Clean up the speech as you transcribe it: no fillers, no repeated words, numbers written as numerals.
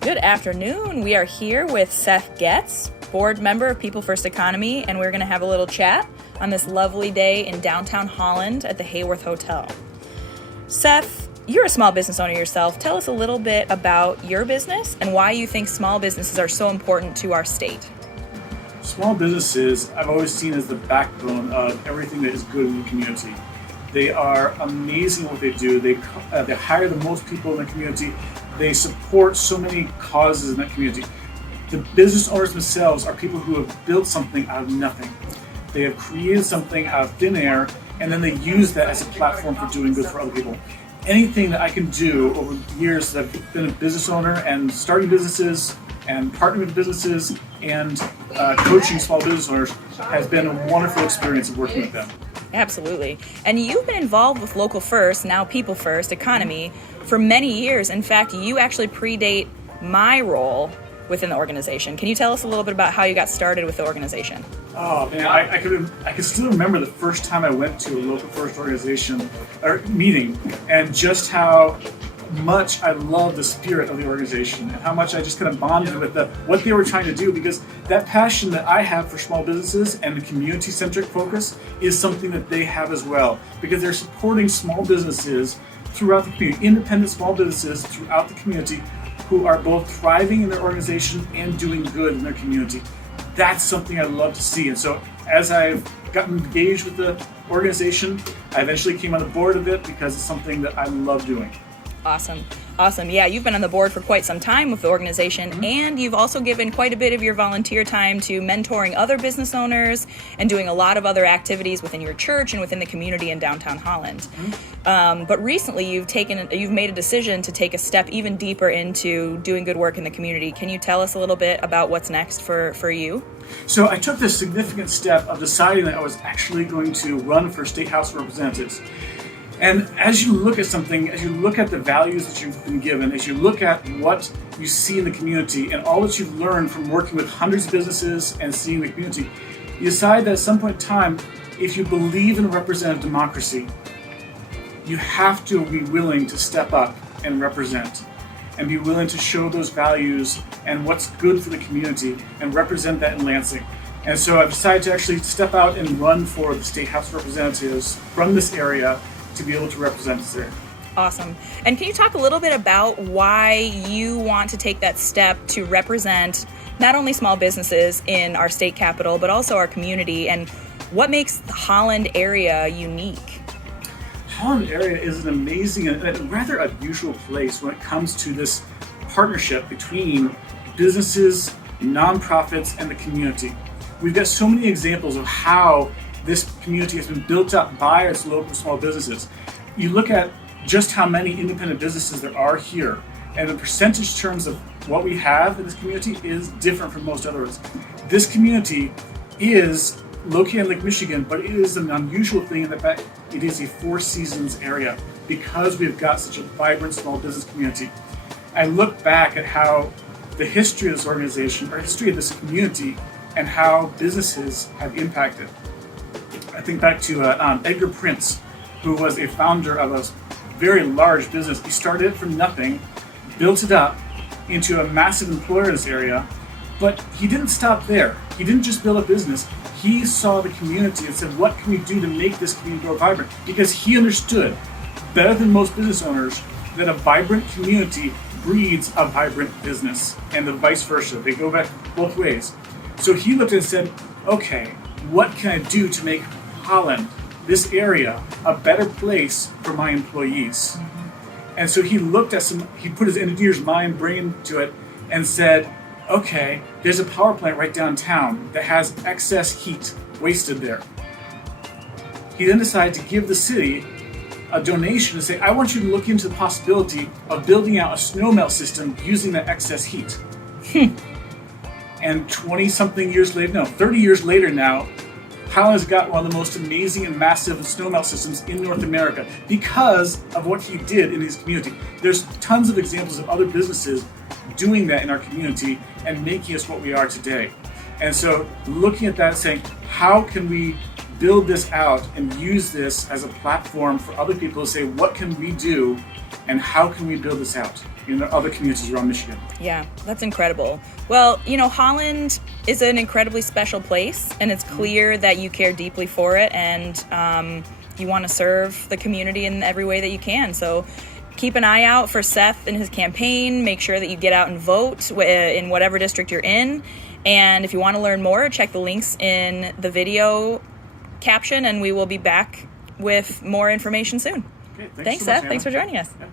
Good afternoon. We are here with Seth Getz, board member of People First Economy, and we're going to have a little chat on this lovely day in downtown Holland at the Hayworth Hotel. Seth, you're a small business owner yourself. Tell us a little bit about your business and why you think small businesses are so important to our state. Small businesses I've always seen as the backbone of everything that is good in the community. They are amazing at what they do. They hire the most people in the community. They support so many causes in that community. The business owners themselves are people who have built something out of nothing. They have created something out of thin air, and then they use that as a platform for doing good for other people. Anything that I can do over the years that I've been a business owner and starting businesses and partnering with businesses and coaching small business owners has been a wonderful experience of working with them. Absolutely. And you've been involved with Local First, now People First Economy, for many years. In fact, you actually predate my role within the organization. Can you tell us a little bit about how you got started with the organization? Oh man, I can still remember the first time I went to a Local First organization or meeting, and just how much I love the spirit of the organization and how much I just kind of bonded with what they were trying to do, because that passion that I have for small businesses and the community-centric focus is something that they have as well, because they're supporting small businesses throughout the community, independent small businesses throughout the community who are both thriving in their organization and doing good in their community. That's something I love to see. And so as I've gotten engaged with the organization, I eventually came on the board of it because it's something that I love doing. Awesome. Yeah, you've been on the board for quite some time with the organization, and you've also given quite a bit of your volunteer time to mentoring other business owners and doing a lot of other activities within your church and within the community in downtown Holland. But recently you've made a decision to take a step even deeper into doing good work in the community. Can you tell us a little bit about what's next for you? So I took this significant step of deciding that I was actually going to run for State House of Representatives. And as you look at something, as you look at the values that you've been given, as you look at what you see in the community and all that you've learned from working with hundreds of businesses and seeing the community, you decide that at some point in time, if you believe in representative democracy, you have to be willing to step up and represent and be willing to show those values and what's good for the community and represent that in Lansing. And so I've decided to actually step out and run for the State House of Representatives from this area to be able to represent us there. Awesome. And can you talk a little bit about why you want to take that step to represent not only small businesses in our state capital, but also our community, and what makes the Holland area unique? Holland area is an amazing and rather unusual place when it comes to this partnership between businesses, nonprofits, and the community. We've got so many examples of how this community has been built up by its local small businesses. You look at just how many independent businesses there are here, and the percentage terms of what we have in this community is different from most others. This community is located in Lake Michigan, but it is an unusual thing in the fact it is a Four Seasons area because we've got such a vibrant small business community. I look back at how the history of this organization, or history of this community, and how businesses have impacted. I think back to Edgar Prince, who was a founder of a very large business. He started it from nothing, built it up into a massive employer in this area, but he didn't stop there. He didn't just build a business. He saw the community and said, what can we do to make this community more vibrant? Because he understood, better than most business owners, that a vibrant community breeds a vibrant business, and the vice versa. They go back both ways. So he looked and said, okay, what can I do to make Holland, this area, a better place for my employees? And so he put his engineer's brain to it and said, okay, there's a power plant right downtown that has excess heat wasted there. He then decided to give the city a donation and say, I want you to look into the possibility of building out a snowmelt system using that excess heat. And 30 years later now, Holland has got one of the most amazing and massive snowmelt systems in North America because of what he did in his community. There's tons of examples of other businesses doing that in our community and making us what we are today. And so looking at that and saying, how can we build this out and use this as a platform for other people to say, what can we do and how can we build this out in other communities around Michigan? Yeah, that's incredible. Well, Holland is an incredibly special place, and it's clear that you care deeply for it, and you want to serve the community in every way that you can. So keep an eye out for Seth and his campaign. Make sure that you get out and vote in whatever district you're in. And if you want to learn more, check the links in the video caption, and we will be back with more information soon. Okay, Thanks, so much, Seth. Thanks for Anna. joining us. Yeah.